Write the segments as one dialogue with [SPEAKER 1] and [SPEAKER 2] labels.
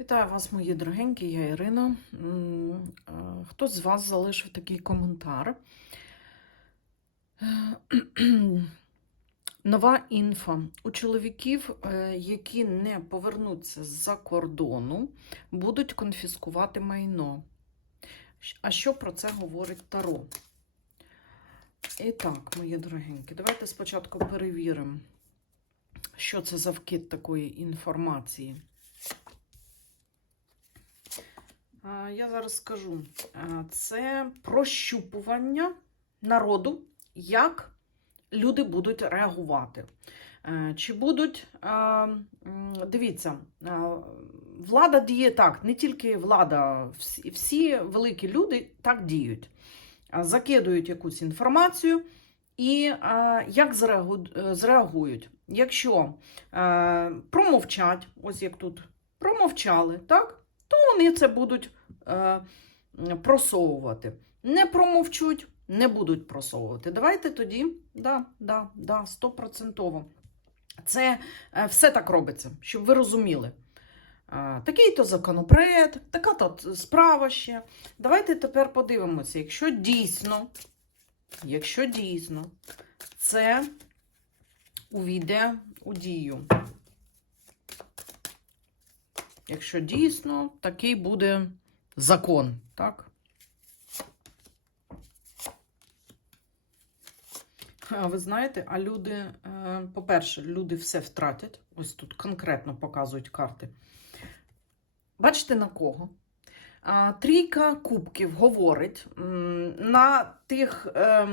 [SPEAKER 1] Вітаю вас, мої дорогенькі, я Ірина. Хтось з вас залишив такий коментар. Нова інфа. У чоловіків, е, які не повернуться з-за кордону, будуть конфіскувати майно. А що про це говорить Таро? І так, мої дорогенькі, давайте спочатку перевіримо, що це за вкид такої інформації. А, Я зараз скажу. Це прощупування народу, як люди будуть реагувати. Е, Чи будуть, дивіться, влада діє так, не тільки влада, всі, великі люди так діють. Закидують якусь інформацію і як зреагують. Якщо е, промовчать, ось як тут промовчали, так? Вони це будуть е, просовувати. Не промовчуть, не будуть просовувати. Давайте тоді, да, да, да, стопроцентово. Це е, все так робиться, щоб ви розуміли. Е, Такий-то законопроект, така то справа ще. Давайте тепер подивимося, якщо дійсно, якщо дійсно це увійде у дію. Якщо дійсно такий буде закон, так? А ви знаєте, а люди, е, по-перше, люди все втратять. Ось тут конкретно показують карти. Бачите на кого? Трійка кубків говорить на тих, е,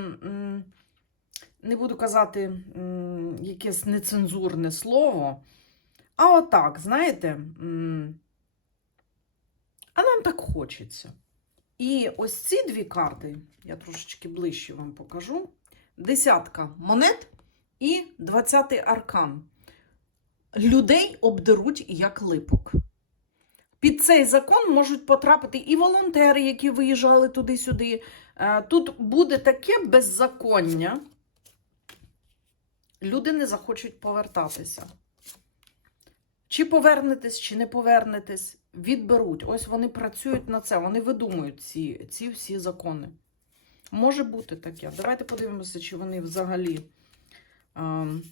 [SPEAKER 1] не буду казати якесь нецензурне слово. А отак, знаєте, а нам так хочеться. І ось ці дві карти, я трошечки ближче вам покажу. Десятка монет і двадцятий аркан. Людей обдеруть як липок. Під цей закон можуть потрапити і волонтери, які виїжджали туди-сюди. Е, Тут буде таке беззаконня. Люди не захочуть повертатися. Чи повернетесь, чи не повернетесь, відберуть. Ось вони працюють на це, вони видумують ці, ці всі закони. Може бути таке. Давайте подивимося, чи вони взагалі. ем,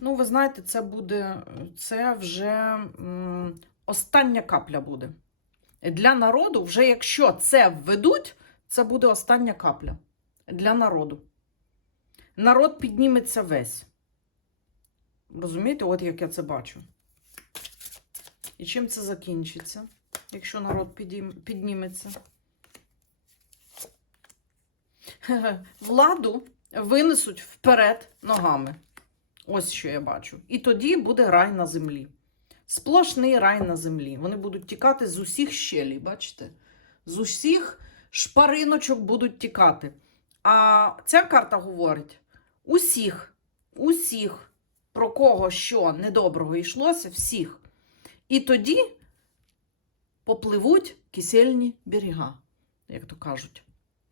[SPEAKER 1] Ну, ви знаєте, це буде, це вже м, остання капля буде. Для народу, вже якщо це введуть, це буде остання капля для народу. Народ підніметься весь. Розумієте, от як я це бачу. І чим це закінчиться, якщо народ підійм- підніметься? Владу винесуть вперед ногами. Ось що я бачу. І тоді буде рай на землі. Сплошний рай на землі. Вони будуть тікати з усіх щелей, бачите? З усіх шпариночок будуть тікати. А ця карта говорить: усіх, усіх, про кого що недоброго йшлося, всіх. І тоді попливуть кисельні берега, як то кажуть.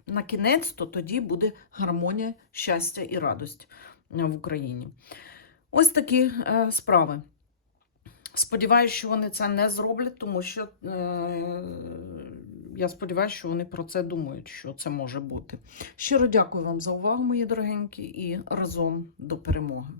[SPEAKER 1] На кінець, то тоді буде гармонія, щастя і радость е, в Україні. Ось такі е, справи. Сподіваюся, що вони це не зроблять, тому що е, я сподіваюся, що вони про це думають, що це може бути. Щиро дякую вам за увагу, мої дорогенькі, і разом до перемоги.